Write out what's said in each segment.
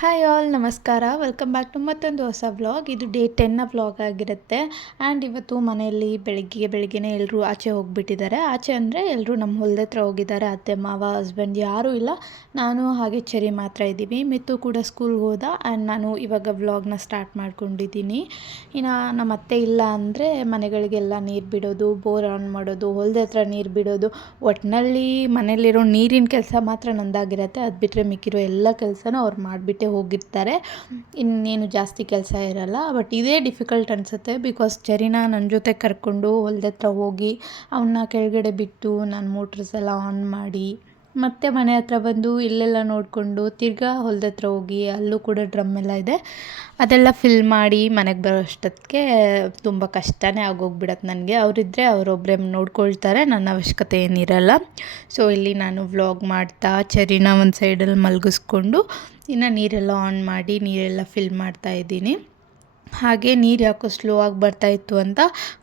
Hi all ನಮಸ್ಕಾರ. Welcome back to ಮತ್ತೊಂದು ಹೊಸ ವ್ಲಾಗ್. ಇದು ಡೇ 10ನ ವ್ಲಾಗ್ ಆಗಿರುತ್ತೆ. ಆ್ಯಂಡ್ ಇವತ್ತು ಮನೆಯಲ್ಲಿ ಬೆಳಿಗ್ಗೆನೇ ಎಲ್ಲರೂ ಆಚೆ ಹೋಗಿಬಿಟ್ಟಿದ್ದಾರೆ. ಆಚೆ ಅಂದರೆ ಎಲ್ಲರೂ ನಮ್ಮ ಹೊಲದ ಹತ್ರ ಹೋಗಿದ್ದಾರೆ. ಅತ್ತೆ ಮಾವ ಹಸ್ಬೆಂಡ್ ಯಾರೂ ಇಲ್ಲ, ನಾನು ಹಾಗೆ ಚೆರಿ ಮಾತ್ರ ಇದ್ದೀವಿ. ಮಿತ್ತು ಕೂಡ ಸ್ಕೂಲ್ಗೆ ಹೋದ. ಆ್ಯಂಡ್ ನಾನು ಇವಾಗ ವ್ಲಾಗ್ನ ಸ್ಟಾರ್ಟ್ ಮಾಡ್ಕೊಂಡಿದ್ದೀನಿ. ಇನ್ನು ನಮ್ಮ ಅತ್ತೆ ಇಲ್ಲ ಅಂದರೆ ಮನೆಗಳಿಗೆಲ್ಲ ನೀರು ಬಿಡೋದು, ಬೋರ್ ಆನ್ ಮಾಡೋದು, ಹೊಲದ ಹತ್ರ ನೀರು ಬಿಡೋದು, ಒಟ್ಟಿನಲ್ಲಿ ಮನೇಲಿರೋ ನೀರಿನ ಕೆಲಸ ಮಾತ್ರ ನಂದಾಗಿರುತ್ತೆ. ಅದು ಬಿಟ್ಟರೆ ಮಿಕ್ಕಿರೋ ಎಲ್ಲ ಕೆಲಸನೂ ಅವ್ರು ಮಾಡಿಬಿಟ್ಟೆ ಹೋಗಿರ್ತಾರೆ. ಇನ್ನೇನು ಜಾಸ್ತಿ ಕೆಲಸ ಇರಲ್ಲ. ಬಟ್ ಇದೇ ಡಿಫಿಕಲ್ಟ್ ಅನಿಸುತ್ತೆ, ಬಿಕಾಸ್ ಚೆರಿನ ನನ್ನ ಜೊತೆ ಕರ್ಕೊಂಡು ಹೊಲದ ಹತ್ರ ಹೋಗಿ ಅವನ್ನ ಕೆಳಗಡೆ ಬಿಟ್ಟು ನಾನು ಮೋಟ್ರಸ್ ಎಲ್ಲ ಆನ್ ಮಾಡಿ ಮತ್ತೆ ಮನೆ ಹತ್ರ ಬಂದು ಇಲ್ಲೆಲ್ಲ ನೋಡಿಕೊಂಡು ತಿರ್ಗಾ ಹೊಲದ ಹತ್ರ ಹೋಗಿ ಅಲ್ಲೂ ಕೂಡ ಡ್ರಮ್ ಎಲ್ಲ ಇದೆ, ಅದೆಲ್ಲ ಫಿಲ್ ಮಾಡಿ ಮನೆಗೆ ಬರೋ ಅಷ್ಟೊತ್ತಿಗೆ ತುಂಬ ಕಷ್ಟನೇ ಆಗೋಗ್ಬಿಡತ್ತೆ ನನಗೆ. ಅವರಿದ್ದರೆ ಅವರೊಬ್ಬರೇ ನೋಡ್ಕೊಳ್ತಾರೆ, ನನ್ನ ಅವಶ್ಯಕತೆ ಏನಿರಲ್ಲ. ಸೊ ಇಲ್ಲಿ ನಾನು ವ್ಲಾಗ್ ಮಾಡ್ತಾ ಚೆರಿನ ಒಂದು ಸೈಡಲ್ಲಿ ಮಲಗಿಸ್ಕೊಂಡು ಇನ್ನು ನೀರೆಲ್ಲ ಆನ್ ಮಾಡಿ ನೀರೆಲ್ಲ ಫಿಲ್ ಮಾಡ್ತಾಯಿದ್ದೀನಿ. ಹಾಗೆ ನೀರು ಯಾಕೋ ಸ್ಲೋ ಆಗಿ ಬರ್ತಾಯಿತ್ತು ಅಂತ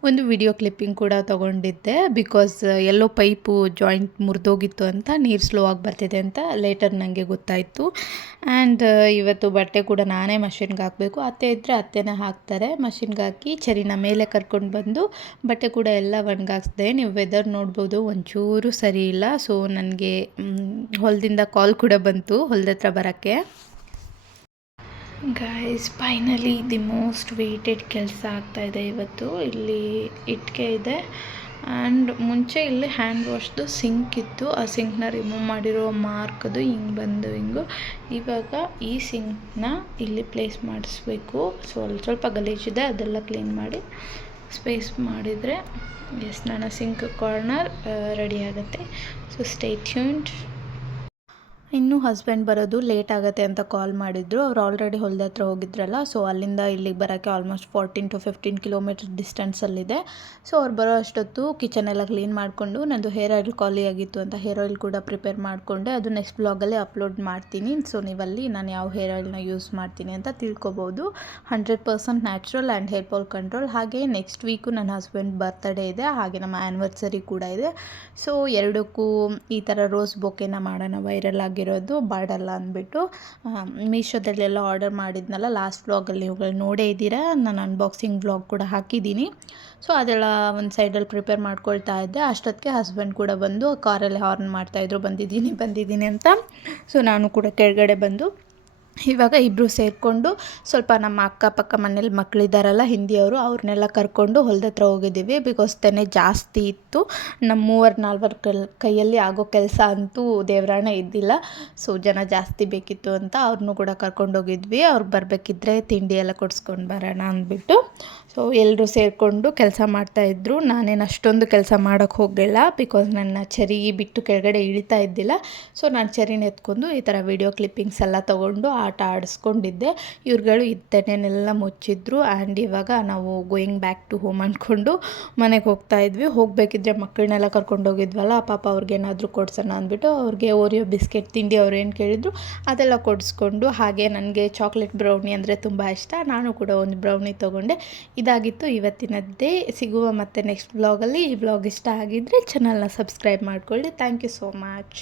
ಒಂದು ವಿಡಿಯೋ ಕ್ಲಿಪ್ಪಿಂಗ್ ಕೂಡ ತೊಗೊಂಡಿದ್ದೆ. ಬಿಕಾಸ್ ಎಲ್ಲೋ ಪೈಪು ಜಾಯಿಂಟ್ ಮುರಿದೋಗಿತ್ತು ಅಂತ ನೀರು ಸ್ಲೋ ಆಗಿ ಬರ್ತಿದೆ ಅಂತ ಲೇಟರ್ ನನಗೆ ಗೊತ್ತಾಯಿತು. ಆ್ಯಂಡ್ ಇವತ್ತು ಬಟ್ಟೆ ಕೂಡ ನಾನೇ ಮಷಿನ್ಗೆ ಹಾಕಬೇಕು. ಅತ್ತೆ ಇದ್ದರೆ ಅತ್ತೆನೇ ಹಾಕ್ತಾರೆ. ಮಷಿನ್ಗೆ ಹಾಕಿ ಚೆರಿನ ಮೇಲೆ ಕರ್ಕೊಂಡು ಬಂದು ಬಟ್ಟೆ ಕೂಡ ಎಲ್ಲ ಒಣಗಾಕ್ಸಿದೆ. ನೀವು ವೆದರ್ ನೋಡ್ಬೋದು, ಒಂಚೂರು ಸರಿ ಇಲ್ಲ. ಸೊ ನನಗೆ ಹೊಲದಿಂದ ಕಾಲ್ ಕೂಡ ಬಂತು ಹೊಲದ ಹತ್ರ ಬರೋಕ್ಕೆ. Guys, finally the most weighted ಕೆಲಸ ಆಗ್ತಾಯಿದೆ ಇವತ್ತು. ಇಲ್ಲಿ ಇಟ್ಟಿಗೆ ಇದೆ ಆ್ಯಂಡ್ ಮುಂಚೆ ಇಲ್ಲಿ ಹ್ಯಾಂಡ್ ವಾಶ್ದು ಸಿಂಕ್ ಇತ್ತು. ಆ ಸಿಂಕ್ನ ರಿಮೂವ್ ಮಾಡಿರೋ ಮಾರ್ಕದು ಹಿಂಗೆ ಬಂದು ಹಿಂಗು. ಇವಾಗ ಈ ಸಿಂಕ್ನ ಇಲ್ಲಿ ಪ್ಲೇಸ್ ಮಾಡಿಸ್ಬೇಕು. ಸ್ವಲ್ಪ ಗಲೀಜಿದೆ, ಅದೆಲ್ಲ ಕ್ಲೀನ್ ಮಾಡಿ ಸ್ಪೇಸ್ ಮಾಡಿದರೆ ನನ್ನ ಸಿಂಕ್ ಕಾರ್ನರ್ ರೆಡಿ ಆಗುತ್ತೆ. So stay tuned. ಇನ್ನೂ ಹಸ್ಬೆಂಡ್ ಬರೋದು ಲೇಟ್ ಆಗುತ್ತೆ ಅಂತ ಕಾಲ್ ಮಾಡಿದ್ರು. ಅವ್ರು ಆಲ್ರೆಡಿ ಹೊಲದ ಹತ್ರ ಹೋಗಿದ್ರಲ್ಲ, ಸೊ ಅಲ್ಲಿಂದ ಇಲ್ಲಿಗೆ ಬರೋಕ್ಕೆ ಆಲ್ಮೋಸ್ಟ್ 14 to 15 ಕಿಲೋಮೀಟರ್ ಡಿಸ್ಟೆನ್ಸಲ್ಲಿದೆ. ಸೊ ಅವ್ರು ಬರೋ ಅಷ್ಟೊತ್ತು ಕಿಚನ್ ಎಲ್ಲ ಕ್ಲೀನ್ ಮಾಡಿಕೊಂಡು, ನಂದು ಹೇರ್ ಆಯಿಲ್ ಖಾಲಿ ಆಗಿತ್ತು ಅಂತ ಹೇರ್ ಆಯಿಲ್ ಕೂಡ ಪ್ರಿಪೇರ್ ಮಾಡಿಕೊಂಡೆ. ಅದು ನೆಕ್ಸ್ಟ್ ಬ್ಲಾಗಲ್ಲಿ ಅಪ್ಲೋಡ್ ಮಾಡ್ತೀನಿ. ಸೊ ನೀವಲ್ಲಿ ನಾನು ಯಾವ ಹೇರ್ ಆಯಿಲ್ನ ಯೂಸ್ ಮಾಡ್ತೀನಿ ಅಂತ ತಿಳ್ಕೊಬೋದು. 100% natural and hair fall control. ಹಾಗೆ ನೆಕ್ಸ್ಟ್ ವೀಕು ನನ್ನ ಹಸ್ಬೆಂಡ್ ಬರ್ತ್ಡೇ ಇದೆ, ಹಾಗೆ ನಮ್ಮ ಆ್ಯನಿವರ್ಸರಿ ಕೂಡ ಇದೆ. ಸೊ ಎರಡಕ್ಕೂ ಈ ಥರ ರೋಸ್ ಬೊಕೆನ ಮಾಡೋಣ, ವೈರಲ್ ಆಗಿರೋದು ಬಾಡಲ್ಲ ಅಂದ್ಬಿಟ್ಟು ಮೀಶೋದಲ್ಲೆಲ್ಲ ಆರ್ಡರ್ ಮಾಡಿದ್ನಲ್ಲ, ಲಾಸ್ಟ್ ವ್ಲಾಗಲ್ಲಿ ನೀವುಗಳು ನೋಡೇ ಇದ್ದೀರಾ. ನಾನು ಅನ್ಬಾಕ್ಸಿಂಗ್ ವ್ಲಾಗ್ ಕೂಡ ಹಾಕಿದ್ದೀನಿ. ಸೊ ಅದೆಲ್ಲ ಒಂದು ಸೈಡಲ್ಲಿ ಪ್ರಿಪೇರ್ ಮಾಡ್ಕೊಳ್ತಾ ಇದ್ದೆ. ಅಷ್ಟೊತ್ತಿಗೆ ಹಸ್ಬೆಂಡ್ ಕೂಡ ಬಂದು ಕಾರಲ್ಲಿ ಹಾರ್ನ್ ಮಾಡ್ತಾಯಿದ್ರು, ಬಂದಿದ್ದೀನಿ ಅಂತ. ಸೊ ನಾನು ಕೂಡ ಕೆಳಗಡೆ ಬಂದು ಇವಾಗ ಇಬ್ಬರು ಸೇರಿಕೊಂಡು ಸ್ವಲ್ಪ ನಮ್ಮ ಅಕ್ಕಪಕ್ಕ ಮನೇಲಿ ಮಕ್ಕಳಿದ್ದಾರಲ್ಲ ಹಿಂದಿಯವರು, ಅವ್ರನ್ನೆಲ್ಲ ಕರ್ಕೊಂಡು ಹೊಲದ ಹತ್ರ ಹೋಗಿದ್ದೀವಿ. ಬಿಕಾಸ್ ತೆನೆ ಜಾಸ್ತಿ ಇತ್ತು. ನಮ್ಮ 3-4 ಕೈಯಲ್ಲಿ ಆಗೋ ಕೆಲಸ ಅಂತೂ ದೇವರಾಣೆ ಇದ್ದಿಲ್ಲ. ಸೊ ಜನ ಜಾಸ್ತಿ ಬೇಕಿತ್ತು ಅಂತ ಅವ್ರನ್ನೂ ಕೂಡ ಕರ್ಕೊಂಡೋಗಿದ್ವಿ. ಅವ್ರು ಬರಬೇಕಿದ್ರೆ ತಿಂಡಿ ಎಲ್ಲ ಕೊಡಿಸ್ಕೊಂಡು ಬರೋಣ ಅಂದ್ಬಿಟ್ಟು. ಸೊ ಎಲ್ಲರೂ ಸೇರಿಕೊಂಡು ಕೆಲಸ ಮಾಡ್ತಾಯಿದ್ರು. ನಾನೇನು ಅಷ್ಟೊಂದು ಕೆಲಸ ಮಾಡೋಕ್ಕೆ ಹೋಗಲಿಲ್ಲ, ಬಿಕಾಸ್ ನನ್ನ ಚೆರಿ ಬಿಟ್ಟು ಕೆಳಗಡೆ ಇಳಿತಾ ಇದ್ದಿಲ್ಲ. ಸೊ ನಾನು ಚೆರಿನ ಎತ್ಕೊಂಡು ಈ ಥರ ವಿಡಿಯೋ ಕ್ಲಿಪ್ಪಿಂಗ್ಸ್ ಎಲ್ಲ ತೊಗೊಂಡು ಆಟ ಆಡಿಸ್ಕೊಂಡಿದ್ದೆ. ಇವ್ರುಗಳು ತೆನೆನೆಲ್ಲ ಮುಚ್ಚಿದ್ರು. ಆ್ಯಂಡ್ ಇವಾಗ ನಾವು ಗೋಯಿಂಗ್ ಬ್ಯಾಕ್ ಟು ಹೋಮ್ ಅಂದ್ಕೊಂಡು ಮನೆಗೆ ಹೋಗ್ತಾ ಇದ್ವಿ. ಹೋಗಬೇಕಿದ್ರೆ ಮಕ್ಕಳನ್ನೆಲ್ಲ ಕರ್ಕೊಂಡು ಹೋಗಿದ್ವಲ್ಲ, ಪಾಪ ಅವ್ರಿಗೇನಾದರೂ ಕೊಡ್ಸೋಣ ಅಂದ್ಬಿಟ್ಟು ಅವ್ರಿಗೆ ಓರಿಯೋ ಬಿಸ್ಕೆಟ್ ತಿಂಡಿ ಅವ್ರು ಏನು ಕೇಳಿದ್ರು ಅದೆಲ್ಲ ಕೊಡಿಸ್ಕೊಂಡು, ಹಾಗೆ ನನಗೆ ಚಾಕ್ಲೇಟ್ ಬ್ರೌನಿ ಅಂದರೆ ತುಂಬ ಇಷ್ಟ, ನಾನು ಕೂಡ ಒಂದು ಬ್ರೌನಿ ತೊಗೊಂಡೆ. ಇದಾಗಿತ್ತು ಇವತ್ತಿನದ್ದೇ. ಸಿಗುವ ಮತ್ತೆ ನೆಕ್ಸ್ಟ್ ವ್ಲಾಗಲ್ಲಿ. ಈ ವ್ಲಾಗ್ ಇಷ್ಟ ಆಗಿದ್ದರೆ ಚಾನಲ್ನ ಸಬ್ಸ್ಕ್ರೈಬ್ ಮಾಡಿಕೊಳ್ಳಿ. Thank you so much.